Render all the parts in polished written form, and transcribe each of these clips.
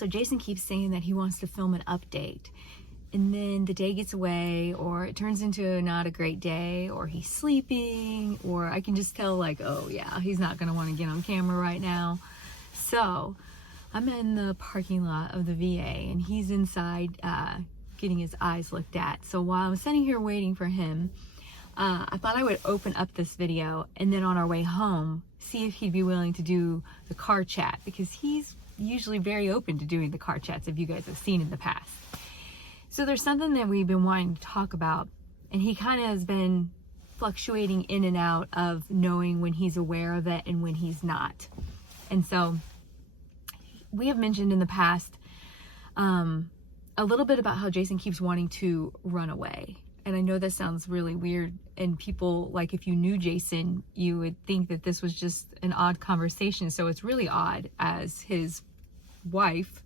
So Jason keeps saying that he wants to film an update. And then the day gets away, or it turns into not a great day, or he's sleeping, or I can just tell like, oh yeah, he's not going to want to get on camera right now. So I'm in the parking lot of the VA, and he's inside getting his eyes looked at. So while I'm sitting here waiting for him, I thought I would open up this video, and then on our way home, see if he'd be willing to do the car chat, because he's usually very open to doing the car chats, if you guys have seen in the past. So there's something that we've been wanting to talk about, and he kind of has been fluctuating in and out of knowing when he's aware of it and when he's not. And so we have mentioned in the past a little bit about how Jason keeps wanting to run away. And I know that sounds really weird, and people, like, if you knew Jason, you would think that this was just an odd conversation. So it's really odd as his wife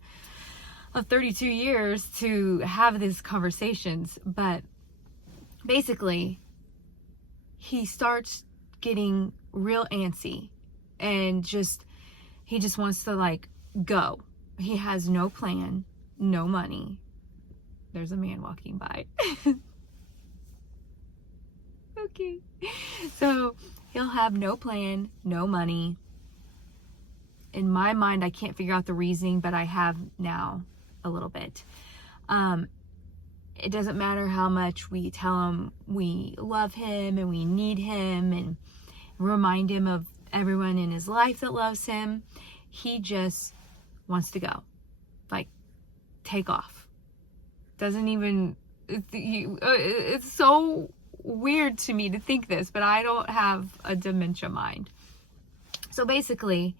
of 32 years to have these conversations. But basically, he starts getting real antsy, and he just wants to like go. He has no plan, no money. There's a man walking by. Okay. So he'll have no plan, no money. In my mind, I can't figure out the reasoning, but I have now a little bit. It doesn't matter how much we tell him we love him and we need him and remind him of everyone in his life that loves him. He just wants to go, like, take off. Doesn't even, it's so weird to me to think this, but I don't have a dementia mind. So basically,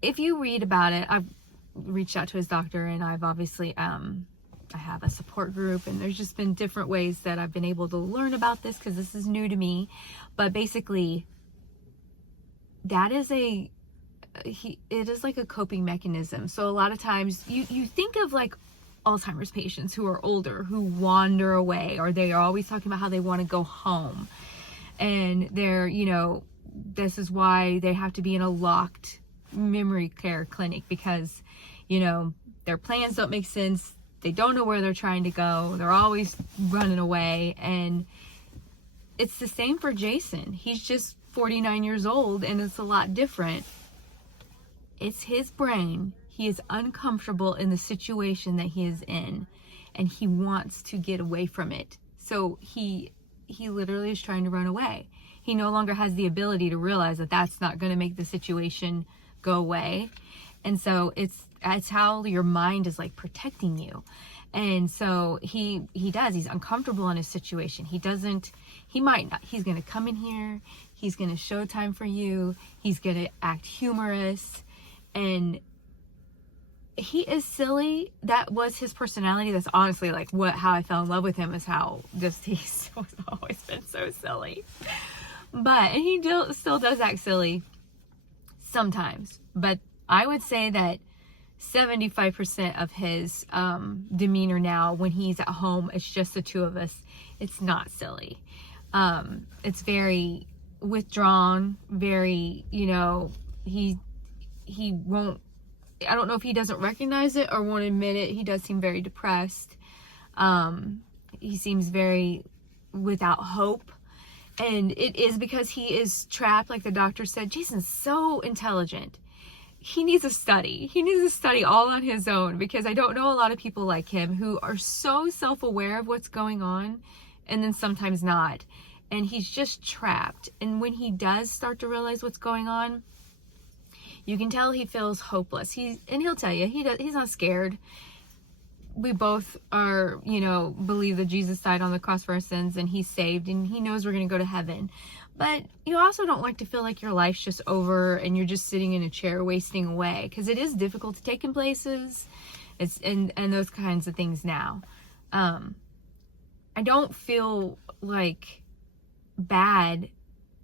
if you read about it, I've reached out to his doctor, and I've obviously, I have a support group, and there's just been different ways that I've been able to learn about this, because this is new to me. But basically, that is it is like a coping mechanism. So a lot of times you think of like Alzheimer's patients who are older, who wander away, or they are always talking about how they want to go home, and they're, this is why they have to be in a locked memory care clinic, because their plans don't make sense. They don't know where they're trying to go. They're always running away. And it's the same for Jason. He's just 49 years old, and it's a lot different. It's his brain. He is uncomfortable in the situation that he is in, and he wants to get away from it. So he literally is trying to run away. He no longer has the ability to realize that that's not going to make the situation go away. And so it's how your mind is like protecting you. And so he's uncomfortable in his situation. He's going to come in here. He's going to show time for you. He's going to act humorous. And he is silly. That was his personality. That's honestly like how I fell in love with him, is how he's always been so silly. And he still does act silly sometimes. But I would say that 75% of his demeanor now, when he's at home, it's just the two of us. It's not silly. It's very withdrawn, very, he won't, I don't know if he doesn't recognize it or won't admit it. He does seem very depressed. He seems very without hope. And it is because he is trapped, like the doctor said. Jason's so intelligent. He needs to study. He needs to study all on his own, because I don't know a lot of people like him who are so self-aware of what's going on, and then sometimes not. And he's just trapped. And when he does start to realize what's going on, you can tell he feels hopeless. He'll tell you, he's not scared. We both are, believe that Jesus died on the cross for our sins, and he's saved, and he knows we're going to go to heaven. But you also don't like to feel like your life's just over and you're just sitting in a chair wasting away, because it is difficult to take in places. And those kinds of things now. I don't feel like bad,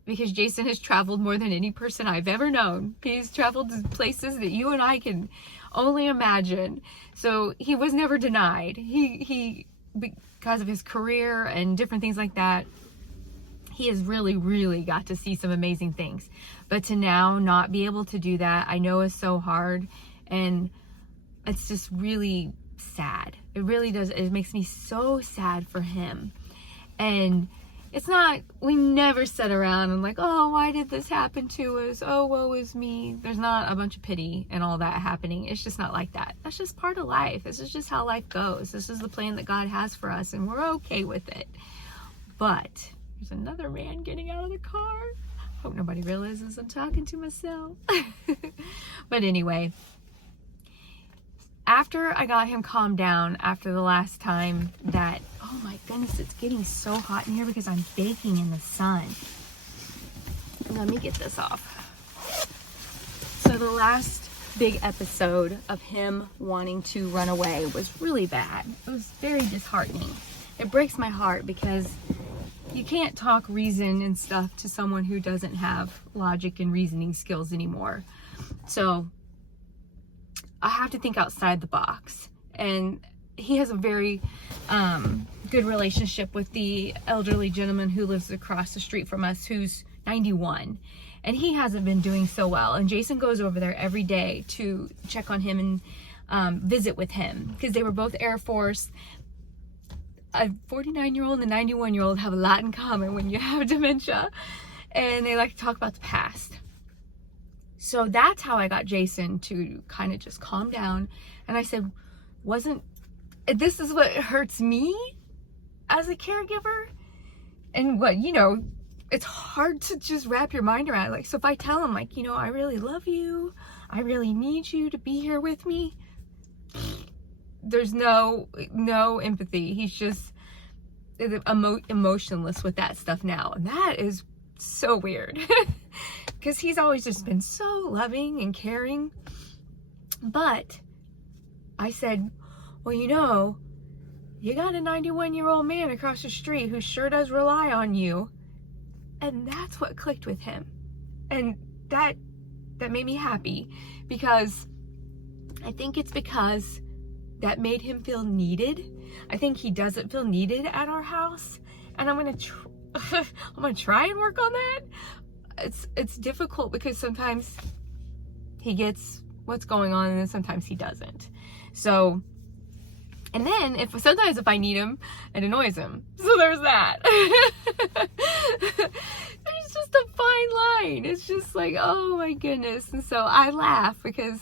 because Jason has traveled more than any person I've ever known. He's traveled to places that you and I can only imagine. So he was never denied. He because of his career and different things like that, he has really, really got to see some amazing things. But to now not be able to do that, I know is so hard. And it's just really sad. It really does. It makes me so sad for him. And it's not, we never sit around and like, oh, why did this happen to us? Oh, woe is me. There's not a bunch of pity and all that happening. It's just not like that. That's just part of life. This is just how life goes. This is the plan that God has for us, and we're okay with it. But there's another man getting out of the car. Hope nobody realizes I'm talking to myself. But anyway, after I got him calmed down after the last time that, oh my goodness, it's getting so hot in here because I'm baking in the sun. Let me get this off. So the last big episode of him wanting to run away was really bad. It was very disheartening. It breaks my heart because you can't talk reason and stuff to someone who doesn't have logic and reasoning skills anymore. So I have to think outside the box. And he has a very good relationship with the elderly gentleman who lives across the street from us, who's 91. And he hasn't been doing so well. And Jason goes over there every day to check on him and visit with him, because they were both Air Force. A 49-year-old and a 91-year-old have a lot in common when you have dementia. And they like to talk about the past. So that's how I got Jason to kind of just calm down. And I said, this is what hurts me as a caregiver? And what, it's hard to just wrap your mind around it. Like, so if I tell him, like, I really love you, I really need you to be here with me, there's no empathy. He's just emotionless with that stuff now. And that is so weird. Because he's always just been so loving and caring. But I said, well, you got a 91-year-old man across the street who sure does rely on you. And that's what clicked with him. And that made me happy, because I think it's because that made him feel needed. I think he doesn't feel needed at our house. And I'm going to try and work on that. It's difficult because sometimes he gets what's going on and then sometimes he doesn't. So, and then sometimes if I need him, it annoys him. So there's that. There's just a fine line. It's just like, oh my goodness. And so I laugh because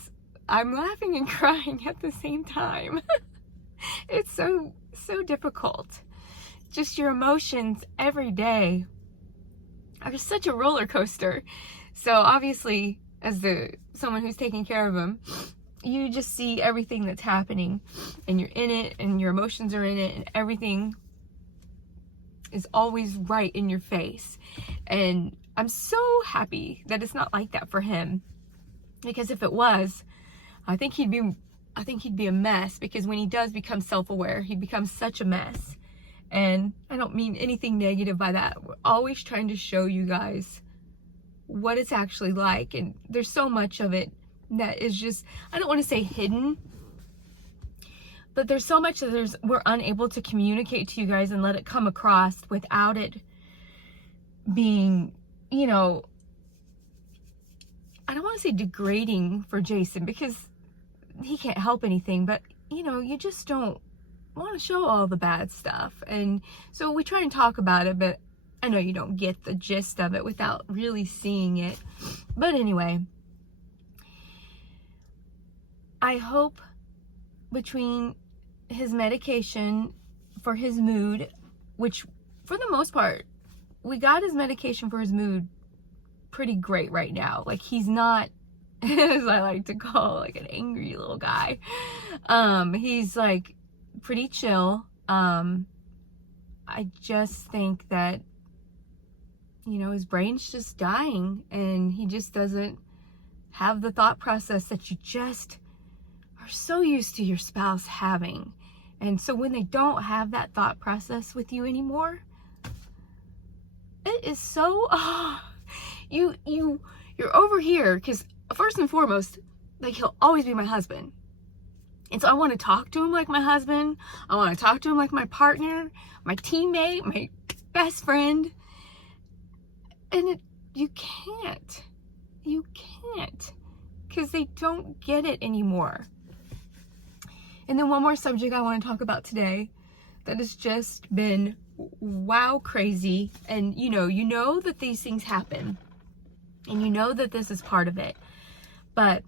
I'm laughing and crying at the same time. It's so difficult. Just your emotions every day are such a roller coaster. So obviously, as someone who's taking care of him, you just see everything that's happening, and you're in it, and your emotions are in it, and everything is always right in your face. And I'm so happy that it's not like that for him, because if it was, I think he'd be a mess, because when he does become self-aware, he becomes such a mess. And I don't mean anything negative by that. We're always trying to show you guys what it's actually like. And there's so much of it that is just, I don't want to say hidden, but there's so much that we're unable to communicate to you guys and let it come across without it being, I don't want to say degrading for Jason, because he can't help anything, but you just don't want to show all the bad stuff. And so we try and talk about it, but I know you don't get the gist of it without really seeing it. But anyway, I hope between his medication for his mood, which for the most part, we got his medication for his mood pretty great right now. Like, he's not, as I like to call, like an angry little guy. He's like pretty chill. I just think that, his brain's just dying, and he just doesn't have the thought process that you just are so used to your spouse having. And so when they don't have that thought process with you anymore, it is so, you're over here, because first and foremost, like, he'll always be my husband. And so I want to talk to him like my husband. I want to talk to him like my partner, my teammate, my best friend. And you can't, because they don't get it anymore. And then one more subject I want to talk about today that has just been wow crazy. And you know that these things happen. And you know that this is part of it. But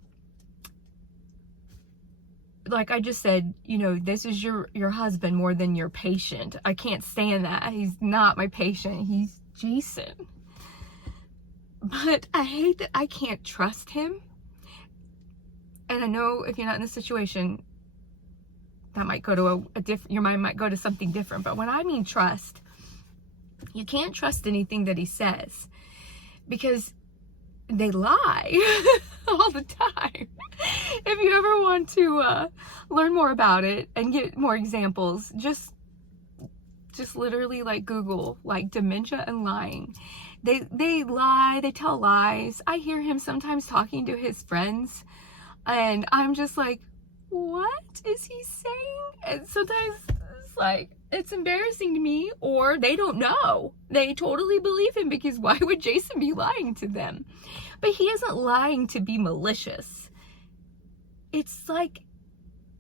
like I just said, this is your husband more than your patient. I can't stand that. He's not my patient. He's Jason. But I hate that I can't trust him. And I know if you're not in this situation, that might go to your mind might go to something different. But when I mean trust, you can't trust anything that he says, because they lie all the time. If you ever want to learn more about it and get more examples, just literally like Google like dementia and lying. They lie, they tell lies. I hear him sometimes talking to his friends, and I'm just like, what is he saying? And sometimes it's like, it's embarrassing to me, or they don't know. They totally believe him, because why would Jason be lying to them? But he isn't lying to be malicious. It's like,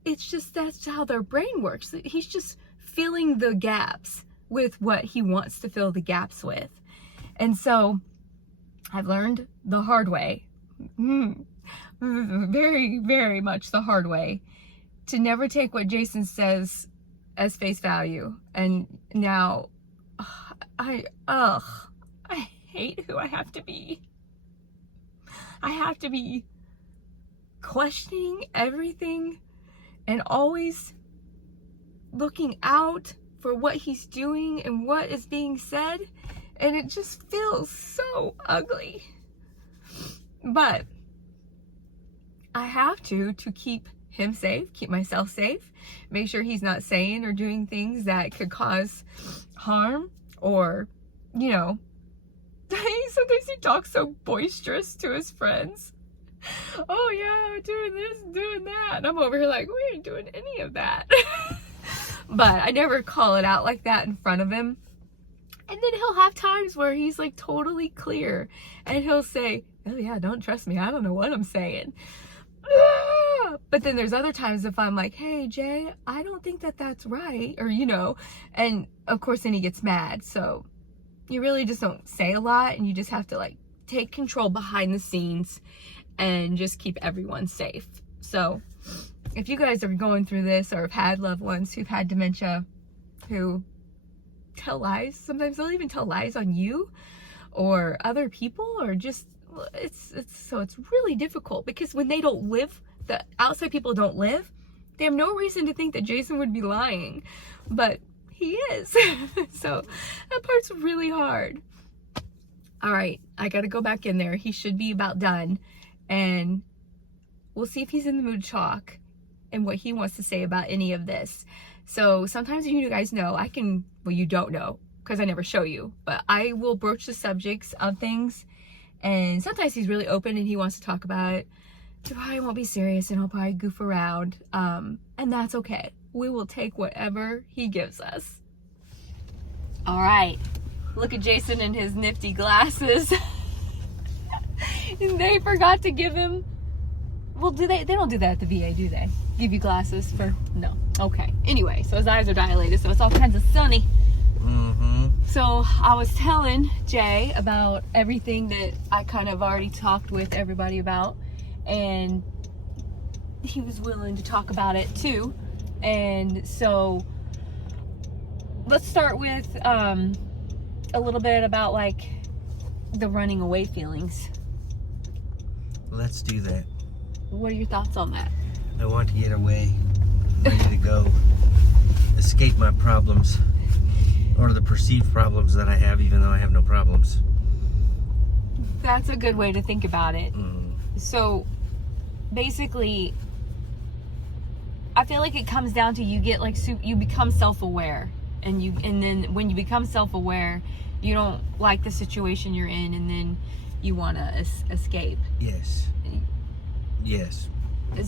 it's just, that's how their brain works. He's just filling the gaps with what he wants to fill the gaps with. And so I've learned the hard way, very, very much the hard way, to never take what Jason says as face value. And now I hate who I have to be. I have to be questioning everything and always looking out for what he's doing and what is being said. And it just feels so ugly. But I have to keep him safe, keep myself safe, make sure he's not saying or doing things that could cause harm, or, sometimes he talks so boisterous to his friends. Oh yeah, doing this, doing that. And I'm over here like, we ain't doing any of that. But I never call it out like that in front of him. And then he'll have times where he's like totally clear, and he'll say, oh yeah, don't trust me, I don't know what I'm saying. But then there's other times if I'm like, hey Jay, I don't think that that's right, or and of course then he gets mad. So you really just don't say a lot, and you just have to like take control behind the scenes and just keep everyone safe. So if you guys are going through this, or have had loved ones who've had dementia who tell lies, sometimes they'll even tell lies on you or other people, or just it's really difficult, because when they don't live, the outside people don't live, they have no reason to think that Jason would be lying, but he is. So that part's really hard. All right, I gotta go back in there. He should be about done, and we'll see if he's in the mood to talk and what he wants to say about any of this. So sometimes you guys know, you don't know because I never show you, but I will broach the subjects of things, and sometimes he's really open and he wants to talk about it. He probably won't be serious, and he'll probably goof around, and that's okay. We will take whatever he gives us. All right, look at Jason and his nifty glasses. And they forgot to give him, well, they don't do that at the VA, do they? Give you glasses for, no. Okay. Anyway, so his eyes are dilated, so it's all kinds of sunny. Mm-hmm. So I was telling Jay about everything that I kind of already talked with everybody about, and he was willing to talk about it too. And so let's start with a little bit about like the running away feelings. Let's do that. What are your thoughts on that? I want to get away, ready to go, escape my problems, or the perceived problems that I have, even though I have no problems. That's a good way to think about it. So basically, I feel like it comes down to you become self-aware, and then when you become self-aware, you don't like the situation you're in, and then you want to escape. Yes.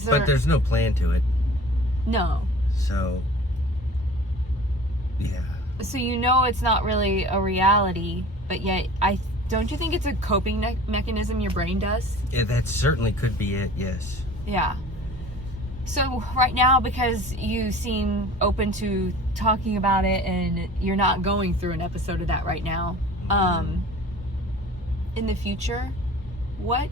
But there's no plan to it. No. So, yeah. So it's not really a reality, but yet don't you think it's a coping mechanism your brain does? Yeah, that certainly could be it, yes. Yeah. So right now, because you seem open to talking about it and you're not going through an episode of that right now, in the future, what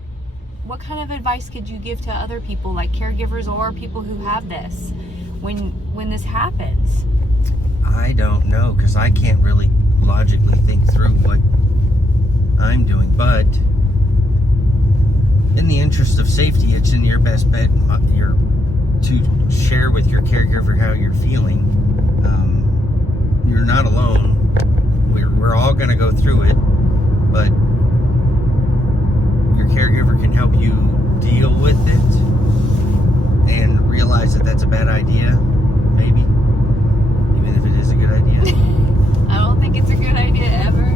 kind of advice could you give to other people, like caregivers or people who have this, when this happens? I don't know, because I can't really logically think through what I'm doing, but in the interest of safety, it's in your best bet to share with your caregiver how you're feeling. You're not alone. We're all going to go through it, but your caregiver can help you deal with it and realize that that's a bad idea, maybe, even if it is a good idea. I don't think it's a good idea ever.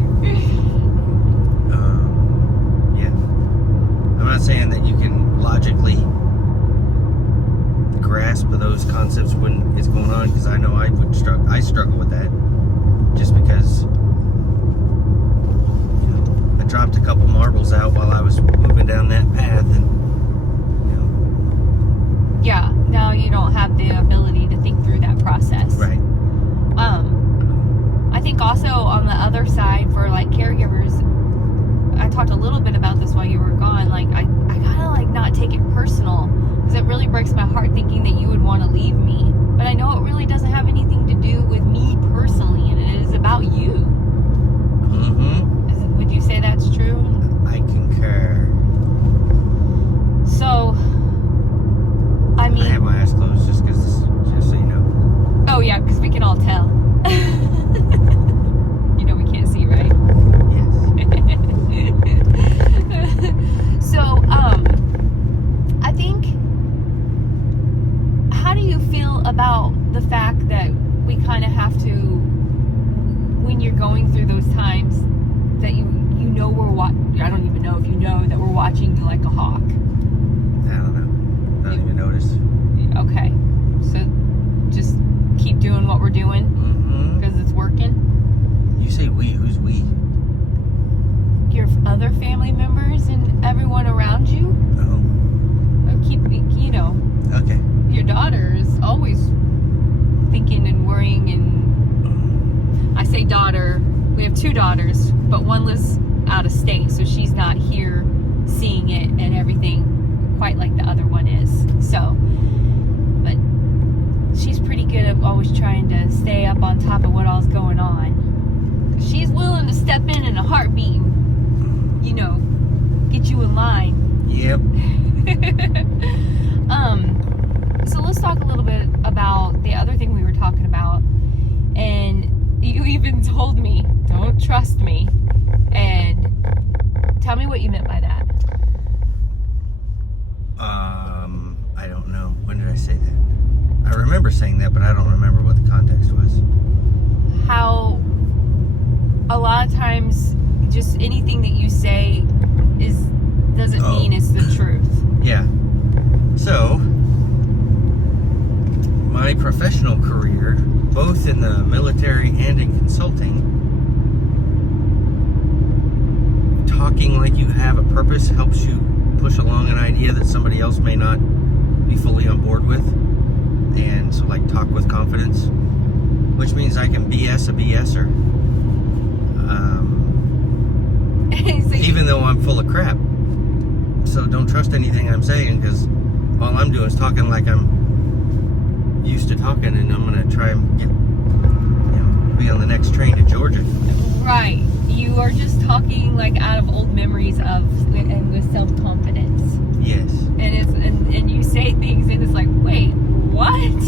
Yeah. I'm not saying that you can logically grasp those concepts when it's going on, because I know I struggle with that, just because I dropped a couple marbles out while I was moving down that path, and Yeah, now you don't have the ability to think through that process. right. I think also on the other side for like caregivers, I talked a little bit about this while you were gone, like I gotta like not take it personal, because it really breaks my heart thinking that you would want to leave me, but I know it really doesn't have anything to do with me personally, and it is about you. Would you say that's true? I concur. So I mean, I have my eyes closed just so you know. oh yeah, because we can all tell. You know we can't see, right? Yes. So, I think, how do you feel about the fact that we kind of have to, when you're going through those times, that you know I don't even know if you know that we're watching you like a hawk. I don't know. I don't even notice. Okay. So, just keep doing what we're doing, because it's working. You say we, who's we? Your other family members and everyone around you. Oh. Or keep, Okay. your daughter is always thinking and worrying, and I say daughter, we have two daughters, but one lives out of state, so she's not here seeing it and everything quite like the other one is. So, but she's pretty good at always trying to stay up on top of what all's going on. She's willing to step in a heartbeat and, get you in line. Yep. So let's talk a little bit about the other thing we were talking about. And you even told me, don't trust me. And tell me what you meant by that. I don't know. When did I say that? I remember saying that, but I don't remember what the context was. How a lot of times just anything that you say doesn't mean it's the truth. Yeah. So, my professional career, both in the military and in consulting, talking like you have a purpose helps you push along an idea that somebody else may not be fully on board with. And so, like, talk with confidence, which means I can BS a BSer. Even though I'm full of crap. So don't trust anything I'm saying, because all I'm doing is talking like I'm used to talking, and I'm going to try and be on the next train to Georgia. Right. You are just talking like out of old memories and with self-confidence. Yes. And you say things and it's like, wait, what?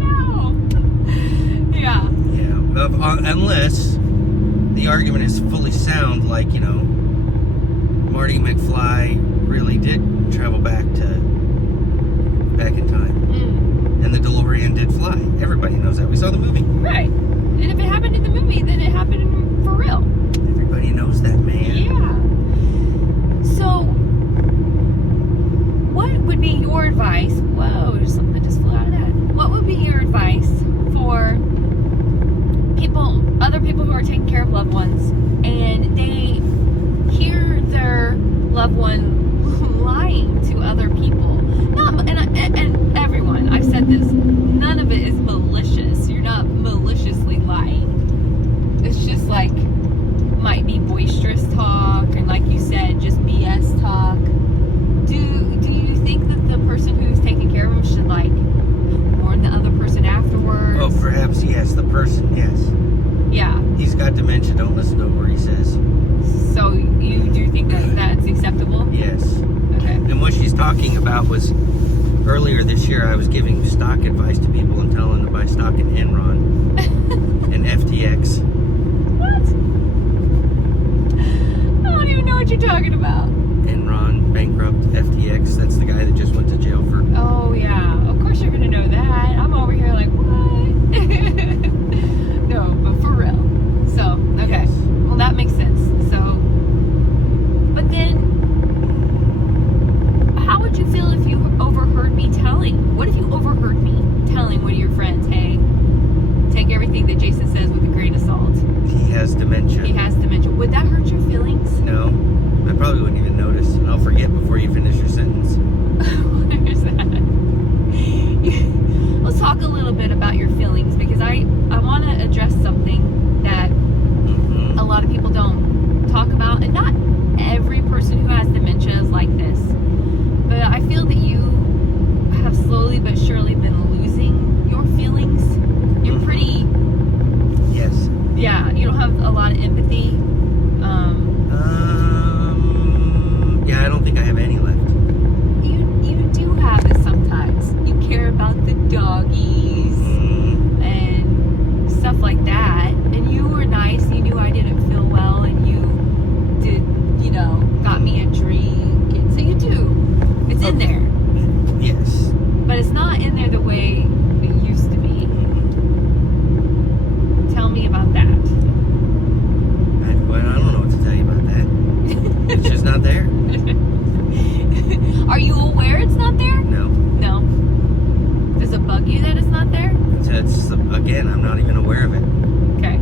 No. Yeah. Yeah. Unless the argument is fully sound, like, Marty McFly really did travel back in time. And the DeLorean did fly. Everybody knows that. We saw the movie. Right. And if it happened in the movie, then it happened for real. Everybody knows that, man. Yeah. So, what would be your advice? Whoa, there's something that just flew out of that. What would be your advice for other people who are taking care of loved ones, and they hear their loved one lying to other people? earlier this year, I was giving stock advice to people and telling them to buy stock in Enron and FTX. What? I don't even know what you're talking about. Enron, bankrupt, FTX. That's the guy that just went to jail for. Oh, yeah. Of course you're going to know that. I'm over here like, what? No, but for real. So, okay. Yes. Well, that makes sense. So, but then, how would you feel if you overheard me telling? What if you overheard me telling one of your friends, hey, take everything that Jason says with a grain of salt? He has dementia. He has dementia. Would that hurt your feelings? No, I probably wouldn't even notice, and I'll forget before you finish your sentence. What is that? Let's talk a little bit about your feelings, because I want to address something that Mm-hmm. a lot of people don't talk about, and not every person who has dementia is like this, but I feel that you have slowly but surely been losing your feelings. You're pretty, Yes. yeah, you don't have a lot of empathy. Yeah, I don't think I have any left. You do have it sometimes. You care about the doggies and stuff like that, and you were nice. You knew I didn't feel well, and you did, got me a drink, and so you do. It's in there, Yes. but it's not in there the way it used to be. Tell me about that. I don't know what to tell you about that. It's just not there. Are you aware it's not there? No. No. Does it bug you that it's not there? Again, I'm not even aware of it. Okay.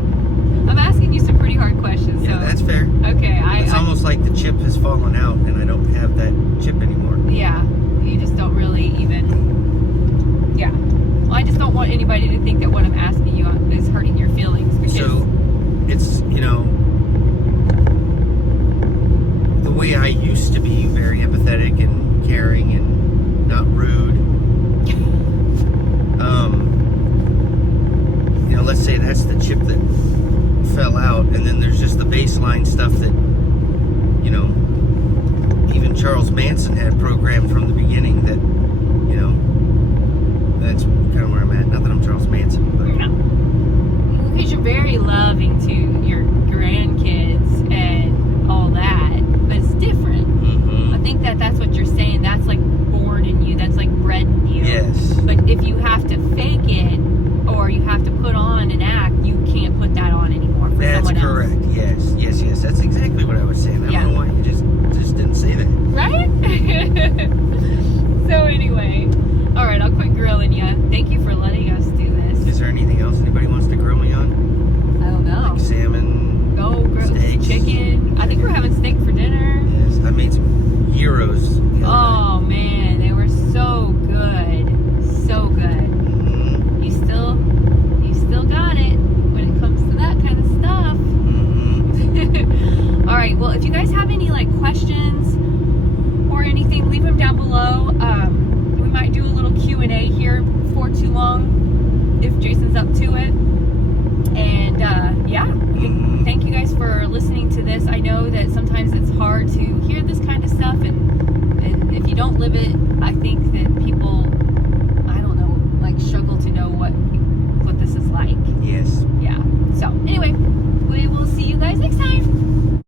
I'm asking you some pretty hard questions. Yeah, so. that's fair. Okay. It's almost like the chip has fallen out and I don't have that chip anymore. Yeah. You just don't really even. Yeah. Well, I just don't want anybody to think that what I'm asking you is hurting your feelings. Because So, it's, the way I used to be, very empathetic and caring and not rude. Let's say that's the chip that fell out, and then there's just the baseline stuff that, even Charles Manson had programmed from the beginning that, that's kind of where I'm at. Not that I'm Charles Manson, but. because you're very loving to your grandkids and all that, but it's different. Mm-hmm. I think that's what you're saying. That's like born in you. That's like bred in you. Yes. But if you have to fake it, or you have to put on an act, you can't put that on anymore for That's someone correct. else. Yes. That's exactly what I was saying. I Yeah. don't know why you just didn't say that. Right? So anyway, all right, I'll quit grilling you. Thank you for letting us do this. Is there anything else anybody wants to grill me on? I don't know. Like salmon? Go grill steaks, chicken. I think we're having steak for dinner. Yes. I made some gyros. the other Oh man, they were so good. So good. night. Mhm. You still got it when it comes to that kind of stuff. Mhm. All right, well, if you guys have any questions or anything, leave them down below. We might do a little Q&A here before too long if Jason's up to it. And yeah, thank you guys for listening to this. I know that sometimes it's hard to hear this kind of stuff, and if you don't live it, I think that